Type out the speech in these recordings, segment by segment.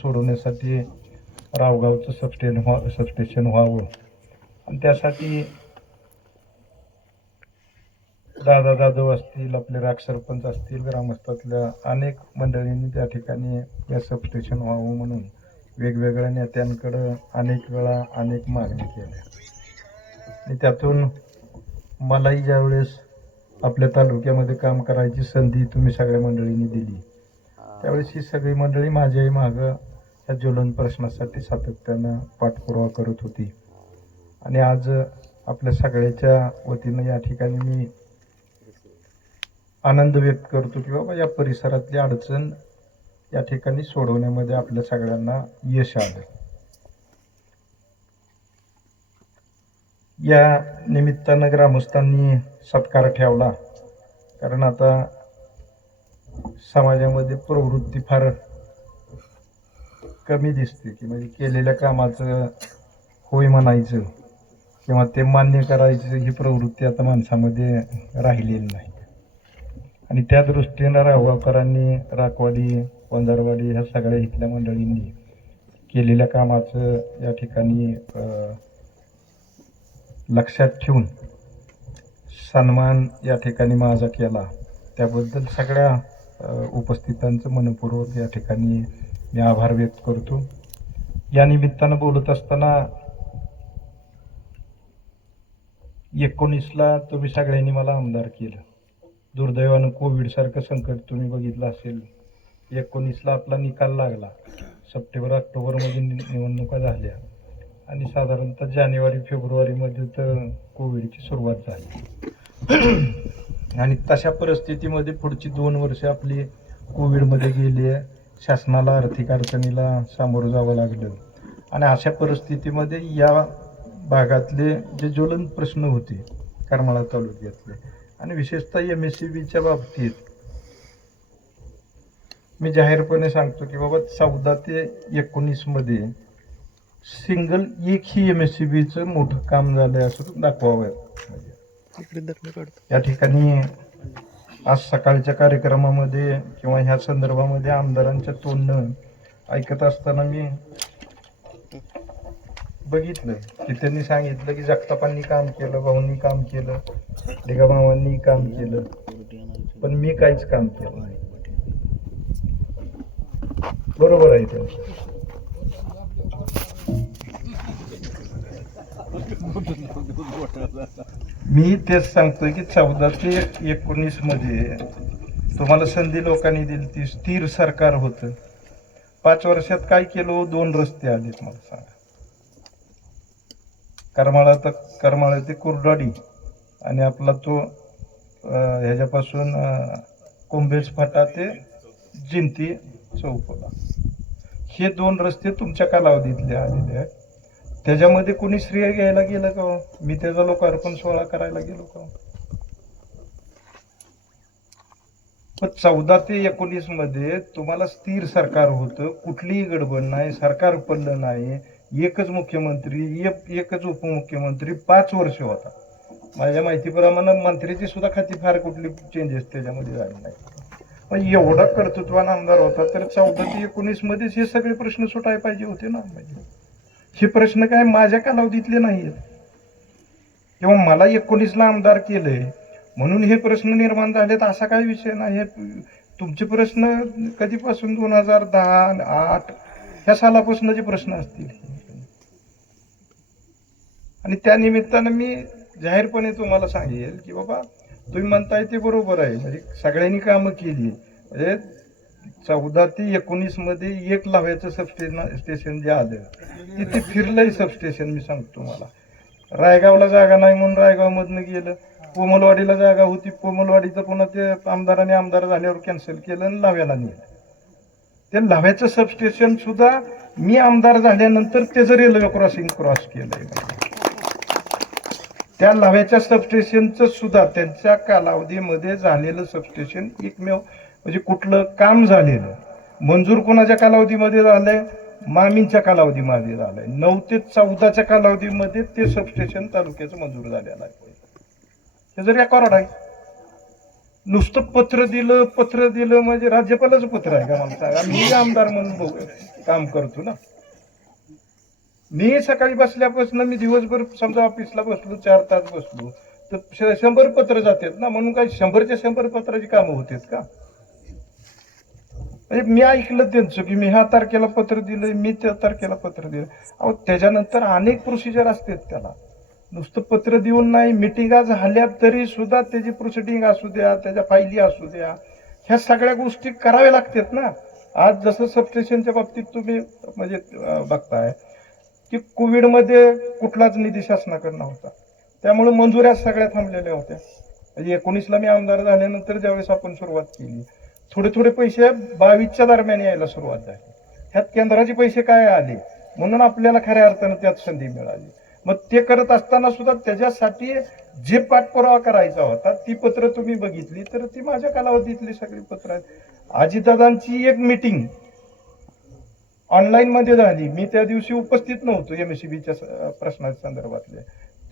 सोडवण्यासाठी रावगावचं सबस्टेशन व्हावं आणि त्यासाठी दादा जाधव असतील, आपले राख सरपंच असतील, ग्रामस्थातल्या अनेक मंडळींनी त्या ठिकाणी या सबस्टेशन व्हावं म्हणून वेगवेगळ्या नेत्यांकडं अनेक वेळा अनेक मागणी केल्या आणि त्यातून मलाही ज्यावेळेस आपल्या तालुक्यामध्ये काम करायची संधी तुम्ही सगळ्या मंडळींनी दिली, त्यावेळेस ही सगळी मंडळी माझ्याही मागं ह्या ज्वलन प्रश्नासाठी सातत्यानं पाठपुरावा करत होती आणि आज आपल्या सगळ्याच्या वतीनं या ठिकाणी मी आनंद व्यक्त करतो की बाबा या परिसरातली अडचण या ठिकाणी सोडवण्यामध्ये आपल्या सगळ्यांना यश आलं. या निमित्तानं ग्रामस्थांनी सत्कार ठेवला, कारण आता समाजामध्ये प्रवृत्ती फार कमी दिसते की म्हणजे केलेल्या कामाचं होय म्हणायचं किंवा ते मान्य करायचं ही प्रवृत्ती आता माणसामध्ये राहिलेली नाही आणि त्या दृष्टीनं रावगावकरांनी, राखवाडी, वंजारवाडी ह्या सगळ्या इथल्या मंडळींनी केलेल्या कामाचं या ठिकाणी लक्षात ठेवून सन्मान या ठिकाणी माझा केला. त्याबद्दल सगळ्या उपस्थितांचं मनपूर्वक या ठिकाणी मी आभार व्यक्त करतो. या निमित्तानं बोलत असताना 19ला तुम्ही सगळ्यांनी मला आमदार केलं. दुर्दैवानं कोविड सारखं संकट तुम्ही बघितलं असेल. 19ला आपला निकाल लागला. सप्टेंबर-ऑक्टोबरमध्ये निवडणुका झाल्या आणि साधारणतः जानेवारी-फेब्रुवारीमध्ये तर कोविडची सुरुवात झाली आणि तशा परिस्थितीमध्ये पुढची 2 वर्ष आपली कोविडमध्ये गेली. शासनाला आर्थिक अडचणीला सामोरं जावं लागलं आणि अशा परिस्थितीमध्ये या भागातले जे ज्वलन प्रश्न होते करमाळा तालुक्यातले आणि विशेषतः MSCBच्या बाबतीत मी जाहीरपणे सांगतो की बाबा 14 ते 19 मध्ये सिंगल एकही MSCBचं मोठं काम झालंय असं दाखवावं. या ठिकाणी आज सकाळच्या कार्यक्रमामध्ये किंवा ह्या संदर्भामध्ये आमदारांच्या तोंडनं ऐकत असताना मी बघितलं की त्यांनी सांगितलं की जगतापांनी काम केलं, भाऊंनी काम केलं, ढिगाभावांनी काम केलं, पण मी काहीच काम केलं नाही. बरोबर आहे त्यांचं. मी तेच सांगतोय की 14 ते 19 मध्ये तुम्हाला संधी लोकांनी दिली, ती स्थिर सरकार होतं. 5 वर्षात काय केलं? 2 रस्ते आलेत. मला सांगा, करमाळा ते कुर्डाडी आणि आपला तो ह्याच्यापासून कुंभेज फाटा ते जिंती चौकोला, हे 2 रस्ते तुमच्या कालावधीतले आलेले आहेत. त्याच्यामध्ये कोणी श्रेय घ्यायला गेलं का? मी त्याचा लोकार्पण सोहळा करायला गेलो का? पण 14 ते 19 मध्ये तुम्हाला स्थिर सरकार होतं, कुठलीही गडबड नाही, सरकार पडलं नाही, एकच मुख्यमंत्री, एकच उपमुख्यमंत्री, 5 वर्ष होता. माझ्या माहितीप्रमाणे मंत्र्याची सुद्धा खाती फार कुठली चेंजेस त्याच्यामध्ये झाले नाही. पण एवढा कर्तृत्वान आमदार होता तर 14 ते 19 मध्येच हे सगळे प्रश्न सुटायला पाहिजे होते ना. हे प्रश्न काय माझ्या कालावधीतले नाहीयेत किंवा मला 19ला आमदार केलंय म्हणून हे प्रश्न निर्माण झालेत असा काही विषय नाही. तुमचे प्रश्न कधीपासून 2010-8 ह्या सालापासूनचे प्रश्न असतील आणि त्या निमित्तानं मी जाहीरपणे तुम्हाला सांगेल की बाबा तुम्ही म्हणताय ते बरोबर आहे. म्हणजे सगळ्यांनी कामं केली. म्हणजे 14 ते 19 मध्ये एक लाव्याचं सबस्टेशन जे आलं तिथे फिरलंय सबस्टेशन. मी सांगतो तुम्हाला, रायगावला जागा नाही म्हणून रायगाव मधनं गेलं, पोमलवाडीला जागा होती, पोमलवाडीचं पुन्हा ते आमदार झाल्यावर कॅन्सल केलं आणि लाव्याला नेलं. ते लाव्याचं सबस्टेशन सुद्धा मी आमदार झाल्यानंतर त्याचं रेल्वे क्रॉसिंग क्रॉस केलंय. त्या लाव्याच्या सबस्टेशनचं सुद्धा त्यांच्या कालावधीमध्ये झालेलं सबस्टेशन एकमेव म्हणजे कुठलं काम झालेलं मंजूर कोणाच्या कालावधीमध्ये झालंय? मामींच्या कालावधीमध्ये झालंय. 9 ते 14च्या कालावधीमध्ये ते सबस्टेशन तालुक्याचं मंजूर झालेलं आहे. हे जर रेकॉर्ड आहे. नुसतं पत्र दिलं म्हणजे राज्यपालाचं पत्र आहे का मला सांगा? मी आमदार म्हणून काम करतो ना. मी सकाळी बसल्यापासून मी दिवसभर समजा ऑफिसला बसलो 4 तास बसलो तर 100 पत्र जातात ना, म्हणून काय 100च्या 100 पत्राची कामं होतात का? म्हणजे मी ऐकलं त्यांचं की मी ह्या तारखेला पत्र दिलंय, मी त्या तारखेला पत्र दिलं. अहो त्याच्यानंतर अनेक प्रोसिजर असतात त्याला. नुसतं पत्र देऊन नाही, मिटिंगा झाल्या तरी सुद्धा त्याची प्रोसिडिंग असू द्या, त्याच्या फायली असू द्या, ह्या सगळ्या गोष्टी कराव्या लागतात ना. आज जसं सबस्टेशनच्या बाबतीत तुम्ही म्हणजे बघताय की कोविडमध्ये कुठलाच निधी शासनाकडे नव्हता, त्यामुळे मंजुऱ्या सगळ्या थांबलेल्या होत्या. म्हणजे 19ला मी आमदार झाल्यानंतर ज्यावेळेस आपण सुरुवात केली, थोडे थोडे पैसे 22च्या दरम्यान यायला सुरुवात झाली. ह्यात केंद्राचे पैसे काय आले म्हणून आपल्याला खऱ्या अर्थानं त्यात संधी मिळाली. मग ते करत असताना सुद्धा त्याच्यासाठी जे पाठपुरावा करायचा होता ती पत्र तुम्ही बघितली तर ती माझ्या कालावधीतली सगळी पत्र आहेत. अजितदादांची एक मीटिंग ऑनलाईन मध्ये झाली, मी त्या दिवशी उपस्थित नव्हतो एमएससीबीच्या प्रश्नाच्या संदर्भातले,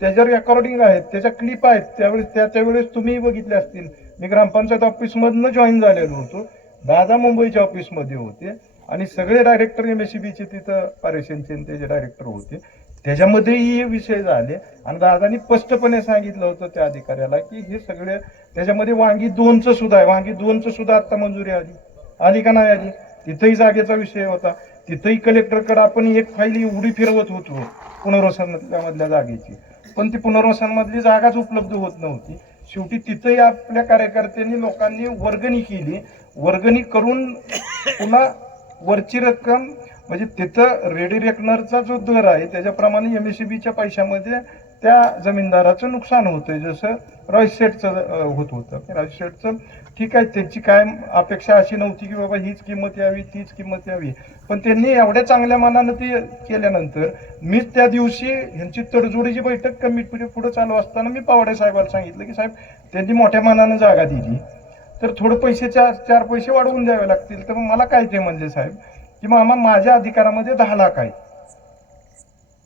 त्याच्या रेकॉर्डिंग आहेत, त्याच्या क्लिप आहेत. त्यावेळेस तुम्ही बघितले असतील. मी ग्रामपंचायत ऑफिस मधनं जॉईन झालेलो होतो, दादा मुंबईच्या ऑफिसमध्ये होते आणि सगळे डायरेक्टर एमएससीबीचे तिथं पारेशनचे त्याचे डायरेक्टर होते. त्याच्यामध्येही हे विषय झाले आणि दादानी स्पष्टपणे सांगितलं होतं त्या अधिकाऱ्याला की हे सगळे त्याच्यामध्ये वांगी 2चं सुद्धा आहे. वांगी 2चं सुद्धा आता मंजुरी आली का नाही आली? तिथंही जागेचा विषय होता. तिथंही कलेक्टरकडे आपण एक फाईल उडी फिरवत होतो पुनर्वसनामधल्या जागेची, पण ती पुनर्वसनामधली जागाच उपलब्ध होत नव्हती. शेवटी तिथंही आपल्या कार्यकर्त्यांनी लोकांनी वर्गणी केली. वर्गणी करून पुन्हा वरची रक्कम म्हणजे तिथं रेडी रेकनरचा जो दर आहे त्याच्याप्रमाणे एमएससीबीच्या पैशामध्ये त्या जमीनदाराचं नुकसान होतंय. जसं रॉयसेटचं होत होतं. रॉयसेटचं ठीक आहे, त्यांची काय अपेक्षा अशी नव्हती की बाबा हीच किंमत यावी तीच किंमत यावी, पण त्यांनी एवढ्या चांगल्या मनानं ते केल्यानंतर मीच त्या दिवशी ह्यांची तडजोडीची बैठक कमिटी पुढे चालू असताना मी पवाडे साहेबांना सांगितलं की साहेब त्यांनी मोठ्या मनानं जागा दिली तर थोडं पैसे 4 पैसे वाढवून द्यावे लागतील. तर मग मला काय ते म्हणजे साहेब की मामा माझ्या अधिकारामध्ये 10 लाख आहे,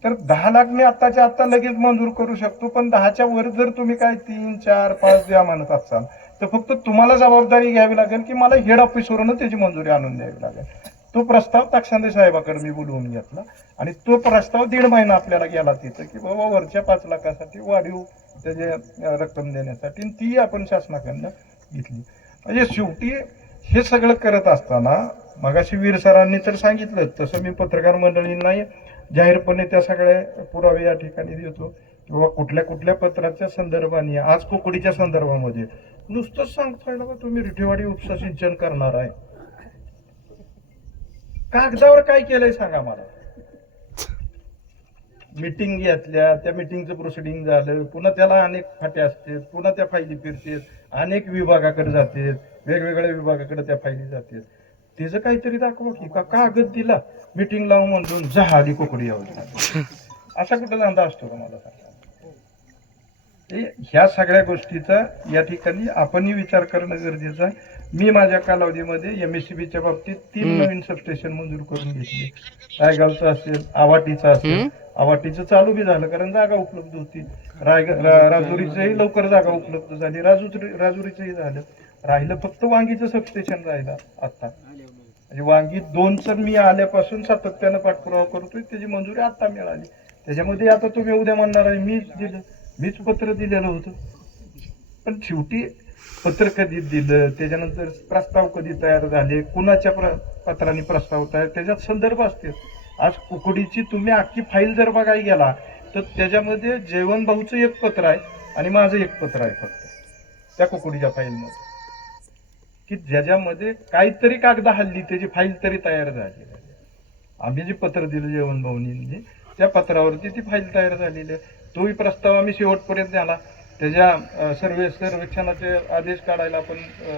तर 10 लाख मी आत्ताच्या आत्ता लगेच मंजूर करू शकतो, पण 10च्या वर जर तुम्ही काय 3, 4, 5 द्या म्हणत असाल तर फक्त तुम्हाला जबाबदारी घ्यावी लागेल की मला हेड ऑफिसवरून त्याची मंजुरी आणून द्यावी लागेल. तो प्रस्ताव ताकसांदे साहेबाकडे मी बोलवून घेतला आणि तो प्रस्ताव 1.5 महिना आपल्याला गेला तिथं की बाबा वरच्या 5 लाखासाठी वाढीव त्याचे रक्कम देण्यासाठी, आणि ती आपण शासनाकडनं घेतली. म्हणजे शेवटी हे सगळं करत असताना मगाशी वीर सरांनी तर सांगितलं तसं मी पत्रकार मंडळींना जाहीरपणे त्या सगळ्या पुरावे या ठिकाणी देतो किंवा कुठल्या कुठल्या पत्राच्या संदर्भाने आज कुकडीच्या संदर्भामध्ये नुसतंच सांगताय ना तुम्ही रिठेवाडी उपसा सिंचन करणार आहे. कागदावर काय केलंय सांगा मला. मीटिंग घेतल्या, त्या मीटिंगचं प्रोसिडिंग झालं, पुन्हा त्याला अनेक फाटे असतात, पुन्हा त्या फायली फिरतात, अनेक विभागाकडे जातात, वेगवेगळ्या विभागाकडे त्या फायली जातात. त्याचं काहीतरी दाखवा की का कागद दिला मीटिंग लावून म्हणून जहाली कोकडी यावं असा कुठं धंदा असतो का मला सांगा. ह्या सगळ्या गोष्टीचा या ठिकाणी आपणही विचार करणं गरजेचं आहे. मी माझ्या कालावधीमध्ये एमएससीबीच्या बाबतीत 3 नवीन सबस्टेशन मंजूर करून घेतले. रायगावचं असेल, आवाटीचं असेल. आवाटीचं चालू बी झालं कारण जागा उपलब्ध होती. राजुरीचंही लवकर जागा उपलब्ध झाली, राजुरीचंही झालं. राहिलं फक्त वांगीचं सबस्टेशन राहिलं आता. म्हणजे वांगी 2चं मी आल्यापासून सातत्यानं पाठपुरावा करतोय, त्याची मंजुरी आता मिळाली. त्याच्यामध्ये आता तुम्ही उद्या म्हणणार आहे मीच पत्र दिलेलं होतं, पण शेवटी पत्र कधी दिलं, त्याच्यानंतर प्रस्ताव कधी तयार झाले, कुणाच्या पत्राने प्रस्ताव तयार, त्याच्यात संदर्भ असते. आज कुकडीची तुम्ही अख्खी फाईल जर बघायला गेला तर त्याच्यामध्ये जयवंत भाऊचं एक पत्र आहे आणि माझं एक पत्र आहे फक्त त्या कुकडीच्या फाईलमध्ये, की ज्याच्यामध्ये काहीतरी कागदा हल्ली त्याची फाईल तरी तयार झाली. आम्ही जे पत्र दिलं जयवंत भाऊनी त्या पत्रावरती ती फाईल तयार झालेली आहे. तोही प्रस्ताव आम्ही शेवटपर्यंत झाला. त्याच्या सर्वेक्षणाचे आदेश काढायला आपण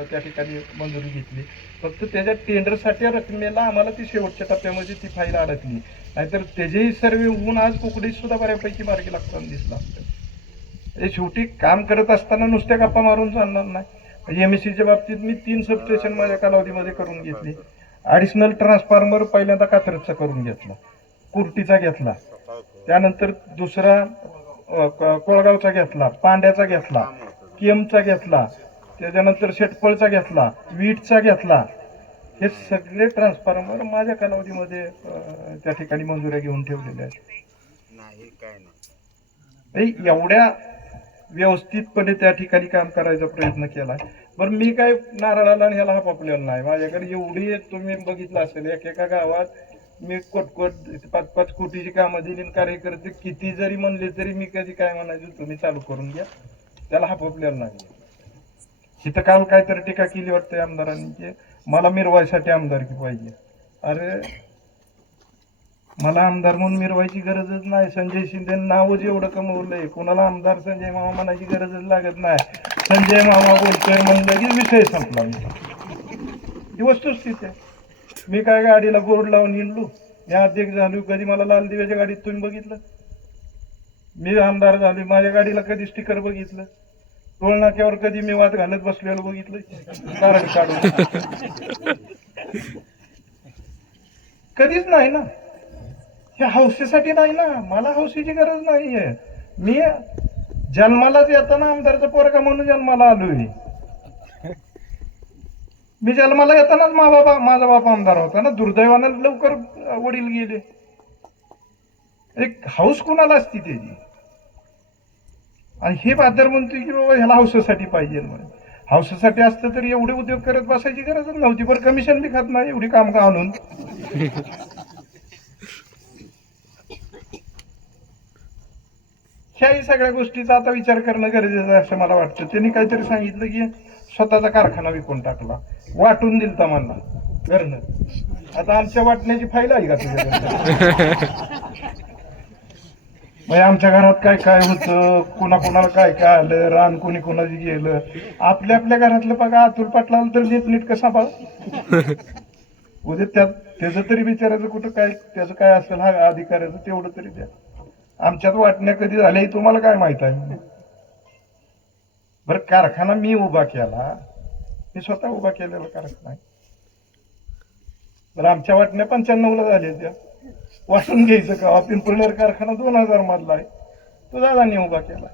त्या ठिकाणी मंजुरी घेतली. फक्त त्याच्या टेंडरसाठी रकमेला आम्हाला ती शेवटच्या टप्प्यामध्ये ती फाईल अडकली, नाहीतर त्याचेही सर्वे होऊन आज कुकडीत सुद्धा बऱ्यापैकी मार्गी लागताना दिसला असतं. शेवटी काम करत असताना नुसत्या गप्पा मारून चालणार नाही. एमएससीच्या बाबतीत मी 3 सबस्टेशन माझ्या कालावधीमध्ये करून घेतली. ॲडिशनल ट्रान्सफॉर्मर पहिल्यांदा कात्रजचा करून घेतला, कुर्टीचा घेतला, त्यानंतर दुसरा कोळगावचा घेतला, पांड्याचा घेतला, केमचा घेतला, त्याच्यानंतर शेटपळचा घेतला, वीटचा घेतला. हे सगळे ट्रान्सफॉर्मर माझ्या कालावधीमध्ये त्या ठिकाणी मंजुऱ्या घेऊन ठेवलेल्या आहेत. एवढ्या व्यवस्थितपणे त्या ठिकाणी काम करायचा प्रयत्न केला. बरं, मी काय नारळाला आणि ह्याला हापापलेला नाही. माझ्याकडे एवढी तुम्ही बघितलं असेल, एकेका गावात मी कोटकोट 5-5 कोटीची कामं दिली. कार्यकर्ते किती जरी म्हणले तरी मी कधी काय म्हणायचो, तुम्ही चालू करून घ्या, त्याला हापापलेला नाही. इथं काल काहीतरी टीका केली वाटते आमदारांनी की मला मिरवायसाठी आमदारकी पाहिजे. अरे, मला आमदार म्हणून मिरवायची गरजच नाही. संजय शिंदे नावच एवढं कमवलंय, कोणाला आमदार संजय मामा म्हणायची गरजच लागत नाही. संजय मामा बोलतोय म्हणलं की विषय संपला. ही वस्तुस्थिती आहे. मी काय गाडीला बोर्ड लावून हिंडलो, मी अध्यक्ष झालो, कधी मला लाल दिव्याच्या गाडीत तुम्ही बघितलं? मी आमदार झालो, माझ्या गाडीला कधी स्टिकर बघितलं? टोल नाक्यावर कधी मी वाद घालत बसलेलो बघितलं? कारण काढून कधीच नाही ना. हे हौसेसाठी नाही ना, मला हौसेची गरज नाहीये. मी जन्मालाच येताना आमदारचा पोरगा म्हणून जन्माला आलोय. मी जन्माला येतानाच माझा बाप आमदार होता ना. दुर्दैवानं लवकर वडील गेले. एक हौस कुणाला असती त्याची? आणि हे बादर म्हणतोय की बाबा ह्याला हौसेसाठी पाहिजे म्हणून. हौसेसाठी असतं तर एवढे उद्योग करत बसायची गरजच नव्हती. बरं, कमिशन बी खात नाही एवढी काम का आणून. ह्याही सगळ्या गोष्टीचा आता विचार करणं गरजेचं आहे असं मला वाटतं. त्यांनी काहीतरी सांगितलं की स्वतःचा कारखाना विकून टाकला, वाटून दिलता मला करणं. आता आमच्या वाटण्याची फाईल आहे का तुझ्याकडे? आमच्या घरात काय काय होतं, कोणाकोणाला काय काय आलं, रान कोणी कोणाची गेलं, आपल्या घरातलं बघा. अतुल पाटलाला तर नीट कसा बघ उद्या त्याचं तरी विचारायचं कुठं काय, त्याचं काय असेल हा अधिकाऱ्याचं तेवढं तरी द्या. आमच्यात वाटण्या कधी झाल्या तुम्हाला काय माहित आहे? बरं, कारखाना मी उभा केला, मी स्वतः उभा केलेला कारखाना आहे. बरं, आमच्या वाटण्या 95ला झाल्या. त्या वाटून घ्यायचं का? पिंपळनेर कारखाना 2000 मधला आहे, तो दादांनी उभा केला.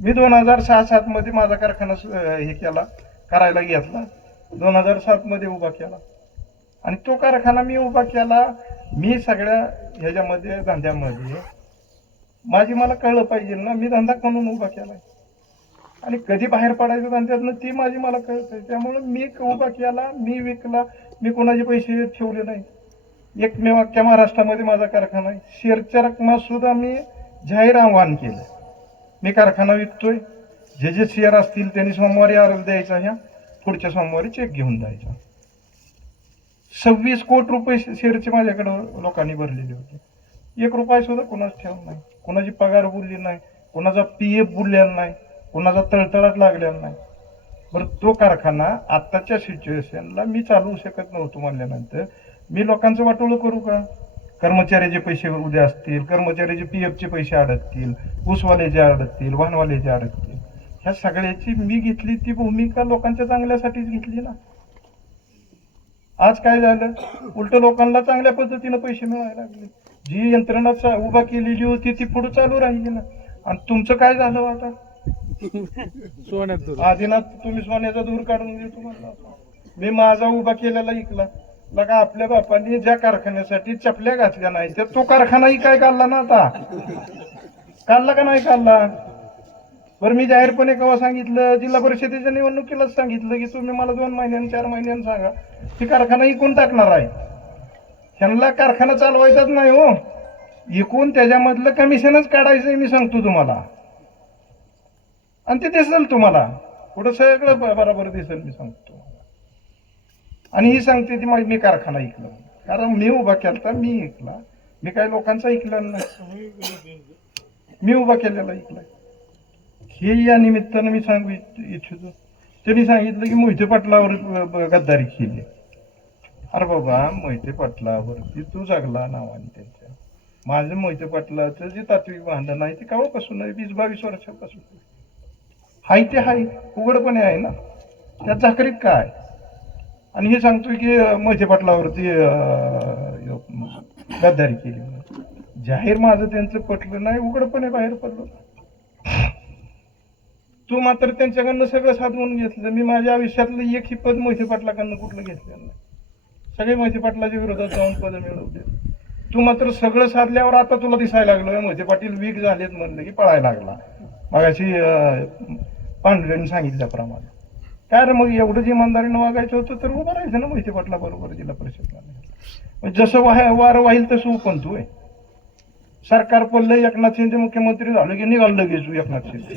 मी 2006-07 मध्ये माझा कारखाना हे केला, करायला घेतला, 2007 मध्ये उभा केला. आणि तो कारखाना मी उभा केला. मी सगळ्या ह्याच्यामध्ये धंद्यामध्ये माझी मला कळलं पाहिजे ना, मी धंदा म्हणून उभा केलाय. आणि कधी बाहेर पडायचं धंद्यातनं ती माझी मला कळतंय. त्यामुळे मी उभा केला, मी विकला, मी कोणाचे पैसे ठेवले नाही. एकमेव अख्ख्या महाराष्ट्रामध्ये माझा कारखाना आहे. शेअरच्या रकमा सुद्धा मी जाहीर आव्हान केलं, मी कारखाना विकतोय, जे जे शेअर असतील त्यांनी सोमवारी अर्ज द्यायचा, ह्या पुढच्या सोमवारी चेक घेऊन जायचा. 26 कोटी रुपये शेअरचे माझ्याकडे लोकांनी भरलेले होते. 1 रुपया सुद्धा कोणाच ठेवला नाही, कोणाची पगार बुडली नाही, कोणाचा PF बुडलेला नाही, कोणाचा तळतळाट लागलेला नाही. बरं, तो कारखाना आत्ताच्या सिच्युएशनला मी चालवू शकत नव्हतो म्हणल्यानंतर मी लोकांचं वाटोळं करू का? कर्मचाऱ्याचे पैसे उद्या असतील, कर्मचाऱ्याचे PFचे पैसे अडकतील, ऊसवाल्याचे अडकतील, वाहनवाल्याचे अडकतील. ह्या सगळ्याची मी घेतली ती भूमिका लोकांच्या चांगल्यासाठीच घेतली ना. आज काय झालं, उलट लोकांना चांगल्या पद्धतीनं पैसे मिळायला लागले. जी यंत्रणा उभा केलेली होती ती पुढे चालू राहिली ना. आणि तुमचं काय झालं आता? आदिनाथ तुम्ही सोन्याचा दूर काढून देतो म्हणला. मी माझा उभा केलेला इकला. लगा आपल्या बापांनी ज्या कारखान्यासाठी चपल्या घातल्या नाही तर तो कारखानाही काय काढला ना. आता काढला का नाही काढला? बरं, मी जाहीरपणे केव्हा सांगितलं, जिल्हा परिषदेच्या निवडणुकीलाच सांगितलं की तुम्ही मला 2 महिन्यांनी 4 महिन्यांनी सांगा, की कारखाना इकून टाकणार आहे. ह्यांना कारखाना चालवायचाच नाही हो, इकून त्याच्यामधलं कमिशनच काढायचंय मी सांगतो तुम्हाला. आणि ते दिसेल तुम्हाला, पुढं सगळं बरोबर दिसेल मी सांगतो. आणि ही सांगते ती मी कारखाना ऐकला, कारण मी उभा केला, मी ऐकला, मी काही लोकांचा ऐकला नाही, मी उभा केलेला ऐकलाय. हे या निमित्तानं मी सांगू इच्छितो. त्यांनी सांगितलं की मोहिते पाटलावर गद्दारी केली. अरे बाबा, मोहिते पाटलावरती तू जगला नावाने त्यांच्या. माझं मोहिते पाटलाचं जे तात्विक भांडण आहे ते केव्हापासून आहे, 20-22 वर्षापासून हाय. ते हाय, उघडपणे आहे ना, त्या चाकरीत काय. आणि हे सांगतोय की मोहिते पाटलावरती गद्दारी केली. जाहीर माझं त्यांचं पटलं नाही, उघडपणे बाहेर पडलो. तू मात्र त्यांच्याकडनं सगळं साधवून घेतलं. मी माझ्या आयुष्यातलं एकही पद मोहिते पाटलाकडनं कुठलं घेतलेलं नाही. सगळे मोहिते पाटलाच्या विरोधात जाऊन पद मिळवले. तू मात्र सगळं साधल्यावर आता तुला दिसायला लागलोय मोहिते पाटील वीक झालेत म्हणलं की पळायला लागला. मगाशी पांढऱ्यांनी सांगितल्याप्रमाणे. काय रे मग एवढं इमानदारीनं वागायचं होतं तर उभं राहायचं ना मोहिते पाटला बरोबर जिल्हा परिषदला. जसं वारं वाहील तसं पण तू आहे. सरकार पडलं, एकनाथ शिंदे मुख्यमंत्री झालं की निघाल लगेच एकनाथ शिंदे.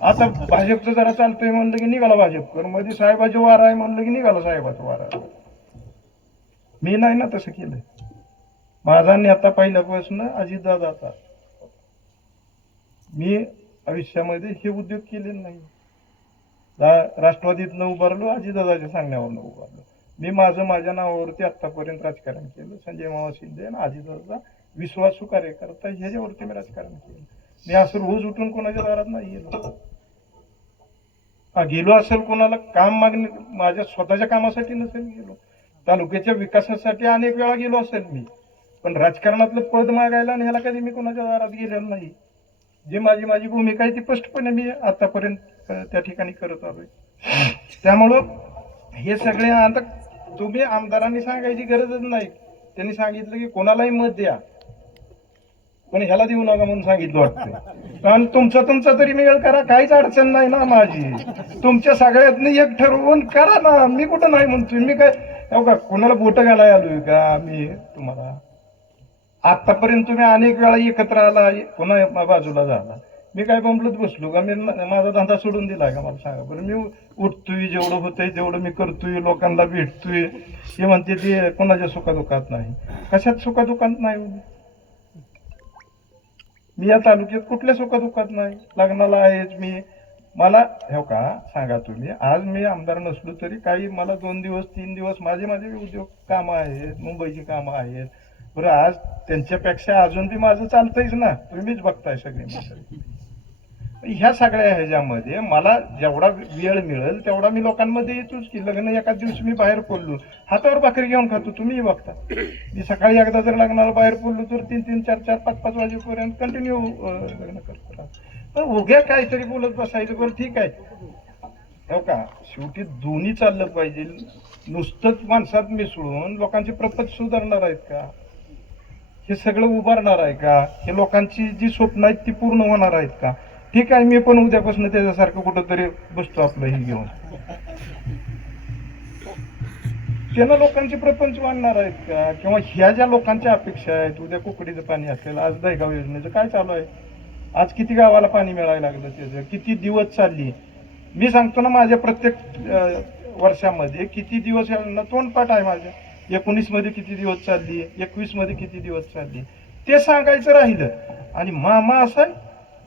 आता भाजपचं जरा चालतंय म्हणलं की निघाला भाजपकर. मध्ये साहेबाचं वार आहे म्हणलं की निघाला साहेबाचं वार आहे. मी नाही ना तसं केलं. माझा नेता पहिल्यापासून अजितदादा आता. मी आयुष्यामध्ये हे उद्योग केले नाही. राष्ट्रवादीतनं उभारलो, अजितदादाच्या सांगण्यावरनं उभारलो. मी माझ्या नावावरती आतापर्यंत राजकारण केलं. संजय मामा शिंदे आणि अजितदादा विश्वासू कार्यकर्ता ह्याच्यावरती मी राजकारण केलं. मी असं रोज उठून कोणाच्या दारात नाही गेलो. गेलो असेल कोणाला काम मागणी, माझ्या स्वतःच्या कामासाठी नसेल गेलो. तालुक्याच्या विकासासाठी अनेक वेळा गेलो असेल मी, पण राजकारणातलं पद मागायला आणि ह्याला कधी मी कोणाच्या दारात गेलेलो नाही. जी माझी भूमिका आहे ती स्पष्टपणे मी आतापर्यंत त्या ठिकाणी करत आलोय. त्यामुळं हे सगळे आता तुम्ही आमदारांनी सांगायची गरजच नाही. त्यांनी सांगितलं की कोणालाही मत द्या पण ह्याला देऊ नका म्हणून सांगितलं वाटतं. कारण तुमचा तरी मिळेल करा, काहीच अडचण नाही ना माझी. तुमच्या सगळ्यातनी एक ठरवून करा ना. मी कुठं नाही म्हणतोय. मी काय का कोणाला बोट घालाय आलोय का मी तुम्हाला? आतापर्यंत तुम्ही अनेक वेळा एकत्र आला, पुन्हा बाजूला झाला. मी काय बोंबलत बसलो का? मी माझा धंदा सोडून दिलाय का? मला सांगा बरं. मी उठतोय, जेवढं होतंय तेवढं मी करतोय, लोकांना भेटतोय. हे म्हणते ते कोणाच्या सुखादुखात नाही. कशात सुखादुखात नाही? मी या तालुक्यात कुठल्या सुखादुखात नाही. लग्नाला आहेच मी. मला हो का सांगा तुम्ही, आज मी आमदार नसलो तरी काही मला 2 दिवस 3 दिवस माझे उद्योग कामं आहेत, मुंबईची कामं आहेत. बरं आज त्यांच्यापेक्षा अजून बी माझं चालतंयच ना. तुम्हीच बघताय सगळे मंडळी. ह्या सगळ्या ह्याच्यामध्ये मला जेवढा वेळ मिळेल तेवढा मी लोकांमध्ये येतोच की. लग्न एखाद दिवशी मी बाहेर पडलो, हातावर भाकरी घेऊन खातो. तुम्हीही बघता. मी सकाळी एकदा जर लग्नाला बाहेर पडलो तर 3-3, 4-4, 5-5 वाजेपर्यंत कंटिन्यू लग्न करतो. तर उद्या काहीतरी बोलत बसायचं. बरं ठीक आहे हो का, शेवटी दोन्ही चाललं पाहिजे. नुसतंच माणसात मिसळून लोकांचे प्रपंच सुधारणार आहेत का? हे सगळं उभारणार आहे का? हे लोकांची जी स्वप्न आहेत ती पूर्ण होणार आहेत का? ठीक आहे, मी पण उद्यापासून त्याच्यासारखं कुठंतरी बसतो आपलं हे घेऊन. त्यानं लोकांचे प्रपंच वाढणार आहेत का? किंवा ह्या ज्या लोकांच्या अपेक्षा आहेत, उद्या कुकडीचं पाणी असेल, आज दहीगाव योजनेचं काय चालू आहे? आज किती गावाला पाणी मिळायला लागलं, त्याचं किती दिवस चालली. मी सांगतो ना, माझ्या प्रत्येक वर्षामध्ये किती दिवस तोंडपाठ आहे माझ्या. 19 मध्ये किती दिवस चालली, 21 मध्ये किती दिवस चालली, ते सांगायचं राहिलं. आणि मामा असा आहे,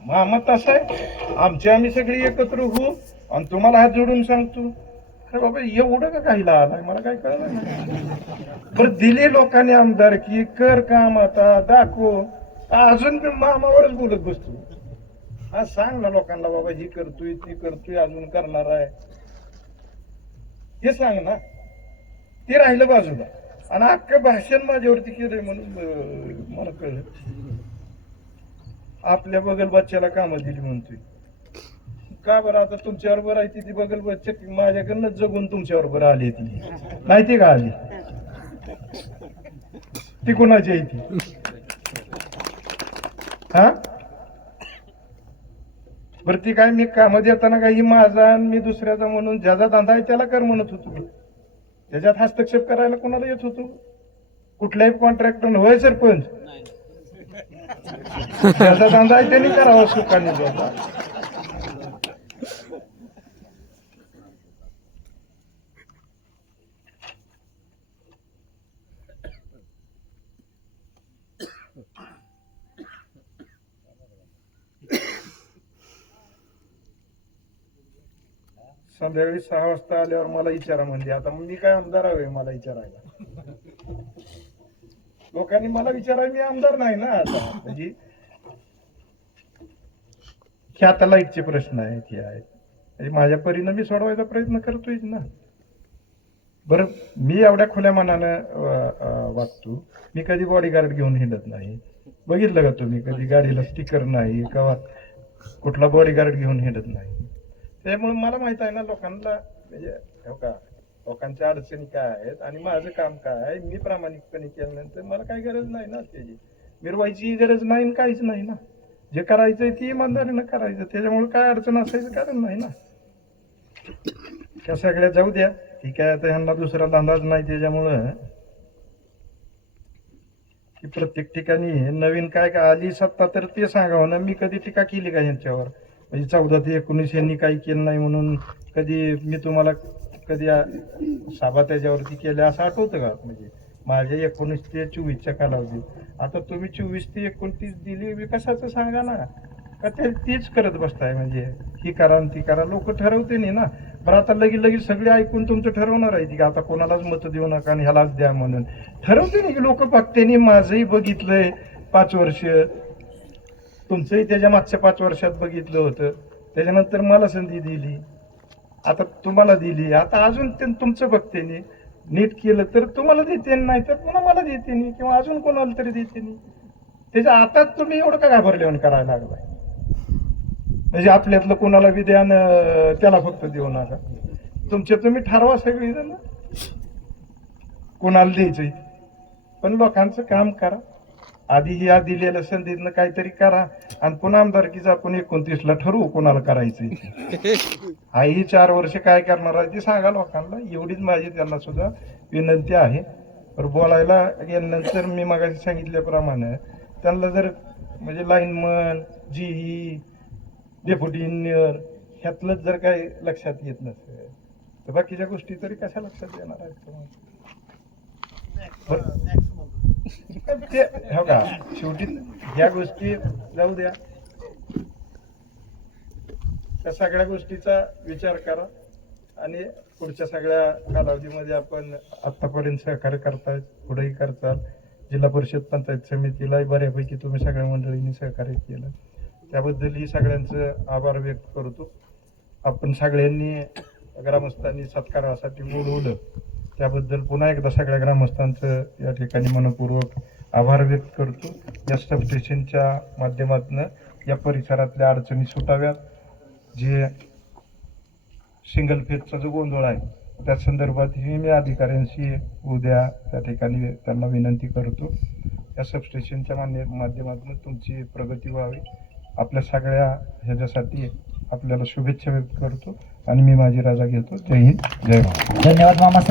मामा तसा आहे, आम्ही सगळी एकत्र होऊ आणि तुम्हाला हात जोडून सांगतो. अरे बाबा एवढं का काहीला आलाय, मला काय कळलं नाही. बरं दिले लोकांनी आमदार की कर काम, आता दाखव. अजून मी मामावरच बोलत बसतो. हा सांग ना लोकांना बाबा ही करतोय ती करतोय, अजून करणार आहे हे सांग ना. ते राहिलं बाजूला आणि अख्खं भाषण माझ्यावरती केलंय म्हणून मला कळलं. आपल्या बगल बच्च्याला कामं दिली म्हणतोय. का बरं? आता तुमच्या बरोबर आहे ती बगल बच्चे माझ्याकडनं जगून तुमच्या बरोबर आली. ती नाही ती का आली? ती कोणाची आहे ती? हा बरं ती काय मी कामं देताना काही माझा आणि मी दुसऱ्याचा म्हणून ज्याचा धंदा आहे त्याला कर म्हणत होतो मी. त्याच्यात हस्तक्षेप करायला कोणाला येत होतो? कुठल्याही कॉन्ट्रॅक्टर होय सरपंच, ज्याचा धंदा आहे त्यांनी करावा सुखाने बाबा. संध्याकाळी 6 वाजता आल्यावर मला विचारा म्हणजे. आता मी काय आमदार आहे मला विचारायला? लोकांनी मला विचारायला, मी आमदार नाही ना आता. म्हणजे हे आता लाईटचे प्रश्न आहेत, हे आहेत. म्हणजे माझ्या परीनं मी सोडवायचा प्रयत्न करतोय ना. बरं मी एवढ्या खुल्या मनानं वागतो. मी कधी बॉडीगार्ड घेऊन हिंडत नाही. बघितलं का तुम्ही? कधी गाडीला स्टिकर नाही, का कुठला बॉडीगार्ड घेऊन हिंडत नाही. त्यामुळे मला माहित आहे ना लोकांना, म्हणजे हो का, लोकांच्या अडचणी काय आहेत आणि माझं काम काय आहे, मी प्रामाणिकपणे केल्यानंतर मला काही गरज नाही ना त्याची, मिरवायची गरज नाही आणि काहीच नाही ना. जे करायचंय ती इमानदारीनं करायचं, त्याच्यामुळे काय अडचण असायचं कारण नाही ना. त्या सगळ्या जाऊ द्या, ठीक आहे. आता ह्यांना दुसरा धंदाच नाही, त्याच्यामुळं की प्रत्येक ठिकाणी नवीन काय काय आली सत्ता तर ते सांगावं ना. मी कधी टीका केली का यांच्यावर? म्हणजे 14 ते 19 यांनी काही केलं नाही म्हणून कधी मी तुम्हाला कधी सभा त्याच्यावरती केल्या असं आठवतं का? म्हणजे माझ्या 19 ते 24च्या कालावधीत आता तुम्ही 24 ते 29 दिली विकासाचं सांगा ना, का ते तीच करत बसताय? म्हणजे ही करा आणि ती करा, लोक ठरवते नाही ना. बरं आता लगेच सगळे ऐकून तुमचं ठरवणार आहे की आता कोणालाच मत देऊ नका आणि ह्यालाच द्या म्हणून ठरवते नाही की लोक बघते. माझंही बघितलंय 5 वर्ष, तुमचंही त्याच्या मागच्या 5 वर्षात बघितलं होतं. त्याच्यानंतर मला संधी दिली, आता तुम्हाला दिली, आता अजून ते तुमचं बघते नाही. नीट केलं तर तुम्हाला देते, नाही तर पुन्हा मला देते नाही किंवा अजून कोणाला तरी देते नाही. त्याच्या आता तुम्ही एवढं का घाबरलेवन करायला लागलाय? म्हणजे आपल्यातलं कोणाला बी द्या न त्याला फक्त देऊ नका. तुमचे तुम्ही ठरवा सगळी जण कोणाला द्यायचंय, पण लोकांचं काम करा. आधी ह्या दिलेल्या संधीतनं काहीतरी करा आणि पुन्हा आमदारकीचं आपण 29ला ठरवू कोणाला करायचंय. आई 4 वर्ष काय करणार आहे ते सांगा लोकांना, एवढीच माझी त्यांना सुद्धा विनंती आहे. तर बोलायला गेल्यानंतर मी मागाशी सांगितल्याप्रमाणे त्यांना जर म्हणजे लाईनमन, जीई, डेप्युटी इंजिनियर ह्यातलंच जर काही लक्षात येत नसेल तर बाकीच्या गोष्टी तरी कशा लक्षात येणार आहेत? ते हो का, शेवटी ह्या गोष्टी जाऊ द्या, त्या सगळ्या गोष्टीचा विचार करा आणि पुढच्या सगळ्या कालावधीमध्ये आपण आतापर्यंत सहकार्य करतायत, पुढेही करताल. जिल्हा परिषद पंचायत समितीलाही बऱ्यापैकी तुम्ही सगळ्या मंडळींनी सहकार्य केलं, त्याबद्दलही सगळ्यांचं आभार व्यक्त करतो. आपण सगळ्यांनी ग्रामस्थांनी सत्कारासाठी बोलवलं त्याबद्दल पुन्हा एकदा सगळ्या ग्रामस्थांचं या ठिकाणी मनपूर्वक आभार व्यक्त करतो. या सबस्टेशनच्या माध्यमातून या परिसरातल्या अडचणी सुटाव्यात. जे सिंगल फेजचा जो गोंधळ आहे त्या संदर्भातही मी अधिकाऱ्यांशी उद्या त्या ठिकाणी त्यांना विनंती करतो. या सबस्टेशनच्या माध्यमातून तुमची प्रगती व्हावी, आपल्या सगळ्या ह्याच्यासाठी आपल्याला शुभेच्छा व्यक्त करतो आणि मी माझी रजा घेतो. जय हिंद, जय महाराष्ट्र. धन्यवाद मामा.